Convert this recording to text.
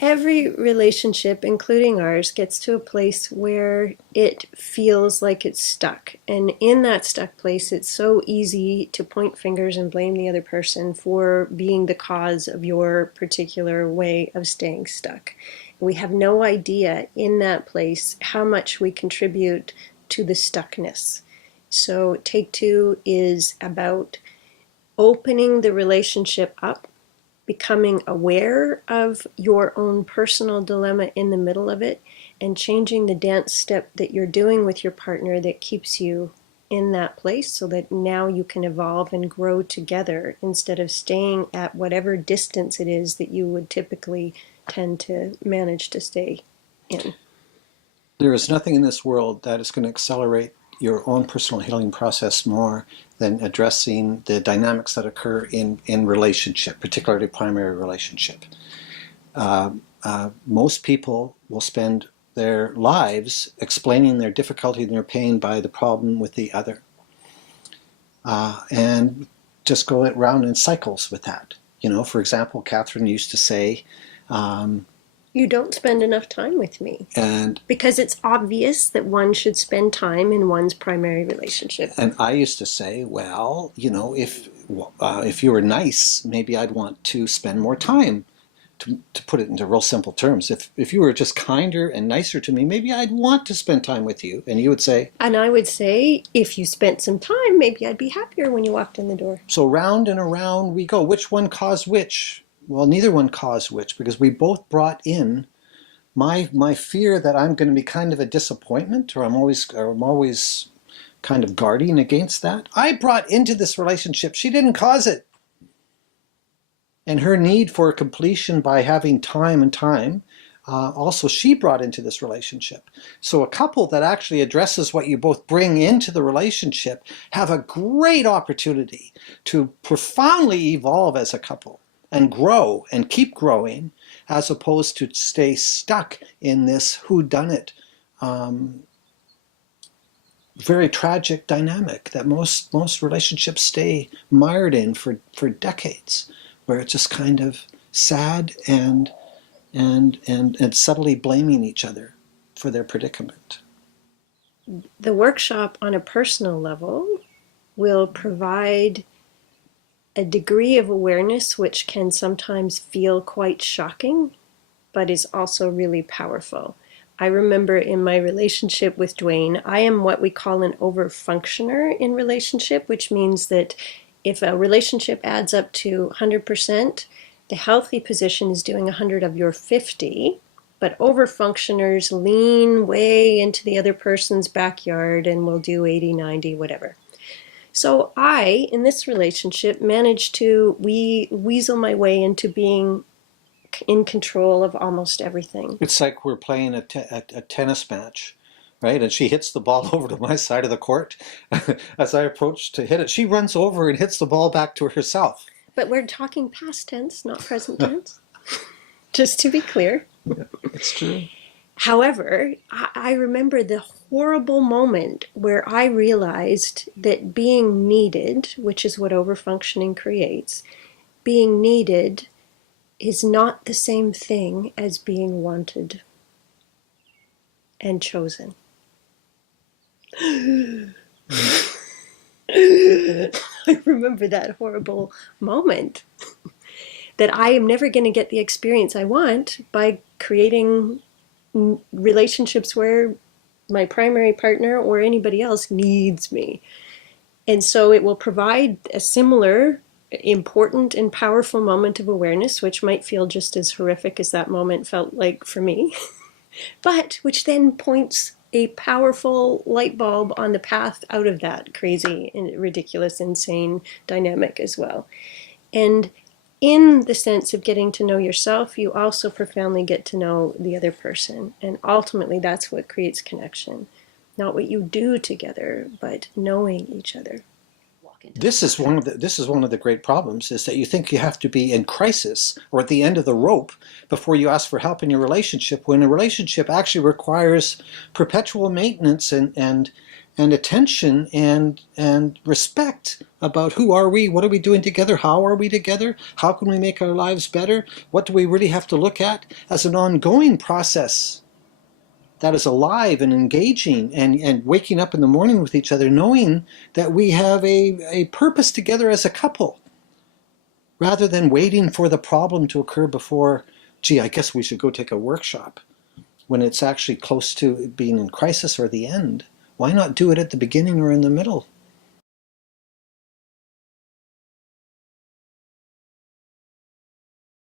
Every relationship, including ours, gets to a place where it feels like it's stuck. And in that stuck place, it's so easy to point fingers and blame the other person for being the cause of your particular way of staying stuck. We have no idea in that place how much we contribute to the stuckness. So, Take Two is about opening the relationship up, becoming aware of your own personal dilemma in the middle of it, and changing the dance step that you're doing with your partner that keeps you in that place so that now you can evolve and grow together instead of staying at whatever distance it is that you would typically tend to manage to stay in. There is nothing in this world that is going to accelerate your own personal healing process more than addressing the dynamics that occur in relationship, particularly primary relationship. Most people will spend their lives explaining their difficulty and their pain by the problem with the other. And just go around in cycles with that. You know, for example, Catherine used to say, You don't spend enough time with me. and Because it's obvious that one should spend time in one's primary relationship. and I used to say, well, you know, if you were nice, maybe I'd want to spend more time. To put it into real simple terms, if you were just kinder and nicer to me, maybe I'd want to spend time with you. And you would say, And I would say, if you spent some time, maybe I'd be happier when you walked in the door. so round and around we go. Which one caused which? Well, neither one caused which, because we both brought in my fear that I'm going to be kind of a disappointment, or I'm always kind of guarding against that. I brought into this relationship. She didn't cause it. And her need for completion by having time and time, also she brought into this relationship. So a couple that actually addresses what you both bring into the relationship have a great opportunity to profoundly evolve as a couple and grow and keep growing, as opposed to stay stuck in this whodunit, very tragic dynamic that most relationships stay mired in for decades, where it's just kind of sad and subtly blaming each other for their predicament. The workshop on a personal level will provide a degree of awareness which can sometimes feel quite shocking, but is also really powerful. I remember in my relationship with Dwayne, I am what we call an overfunctioner in relationship, which means that if a relationship adds up to 100%, the healthy position is doing 100 of your 50, but overfunctioners lean way into the other person's backyard and will do 80, 90, whatever. So I, in this relationship, managed to weasel my way into being in control of almost everything. It's like we're playing a tennis match, right? And she hits the ball over to my side of the court. As I approach to hit it, she runs over and hits the ball back to herself. But we're talking past tense, not present tense, just to be clear. Yeah, it's true. However, I remember the horrible moment where I realized that being needed, which is what overfunctioning creates, being needed is not the same thing as being wanted and chosen. I remember that horrible moment that I am never going to get the experience I want by creating relationships where my primary partner or anybody else needs me. And so it will provide a similar important and powerful moment of awareness, which might feel just as horrific as that moment felt like for me, but which then points a powerful light bulb on the path out of that crazy and ridiculous, insane dynamic as well. And in the sense of getting to know yourself, you also profoundly get to know the other person. And ultimately, that's what creates connection. Not what you do together, but knowing each other. This is one of the great problems, is that you think you have to be in crisis or at the end of the rope before you ask for help in your relationship, when a relationship actually requires perpetual maintenance and and attention and respect about who are we, what are we doing together, how are we together, how can we make our lives better, what do we really have to look at as an ongoing process that is alive and engaging, and waking up in the morning with each other knowing that we have a purpose together as a couple, rather than waiting for the problem to occur before, gee, I guess we should go take a workshop, when it's actually close to being in crisis or the end. Why not do it at the beginning or in the middle?